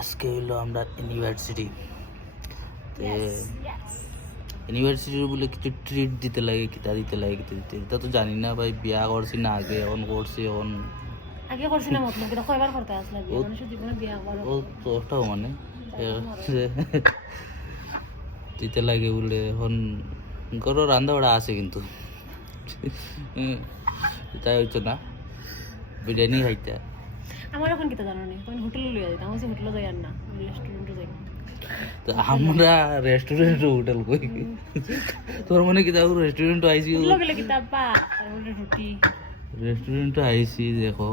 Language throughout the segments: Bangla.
আজকে হইলো আমরা ইউনিভার্সিটি ইউনিভার্সিটির বলে কিছু ট্রিট দিতে লাগে, কিতা দিতে লাগে, কিতা দিতে এটা তো জানি না ভাই। বিয়া করছি না আগে, এখন করছি, এখন আগে করছি না মতলব এটা কয়বার করতে আসলে বিয়ে মানুষের জীবনে বিয়ে করো ও তো ওটাও মানে দিতে লাগে বলে এখন করো। রান্না বাড়া আছে কিন্তু তাই হইতো না, বিরিয়ানি খাইতে। আমার এখন কিতা জানো নেই, কোন হোটেলে লইয়া যাইতাম, আমি হোটেলে যাই আর না, রেস্টুরেন্টে যাই। তো আমরা রেস্টুরেন্ট হোটেল কই, তোর মানে কি তাও রেস্টুরেন্ট আইছি, হোটেলে গেলে কিতা পা রুটি রেস্টুরেন্ট আইছি দেখো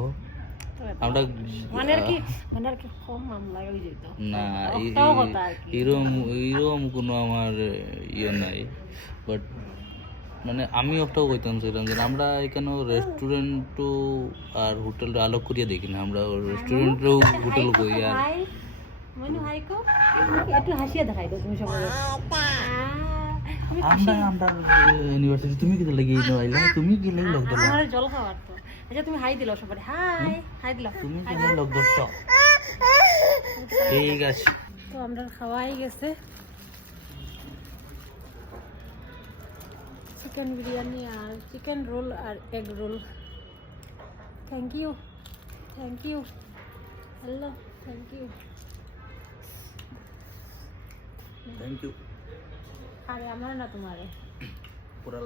আমরা মানে আর কি কম মামলা হয়ে যেত না। ওটাও কথা আর কি এরকম কোনো আমার ইয়ে নাই, বাট মানে আমি একটাও কইতাম ছিলাম যে আমরা এখানে রেস্টুরেন্টও আর হোটেল আলোক করিয়া দেখি না, আমরা রেস্টুরেন্টও হোটেল কই। আর মনু হাই কো একটু হাসিয়া দেখাই দাও তুমি সবাই। আমরা ইউনিভার্সিটি তুমি কি লাগি আইলা, তুমি কি লাগি লগ দিলা? আমার জল খাওয়ার তো। আচ্ছা তুমি হাই দিলো সবাই, হাই হাই দিলো, তুমি কেন লগ দিছ? ঠিক আছে, তো আমরা খাওয়াই গেছে চিকেন বিরিয়ানি আর চিকেন রোল আর egg roll. Thank you hello thank you. Thank you. আরে আমার না তোমারে পুরা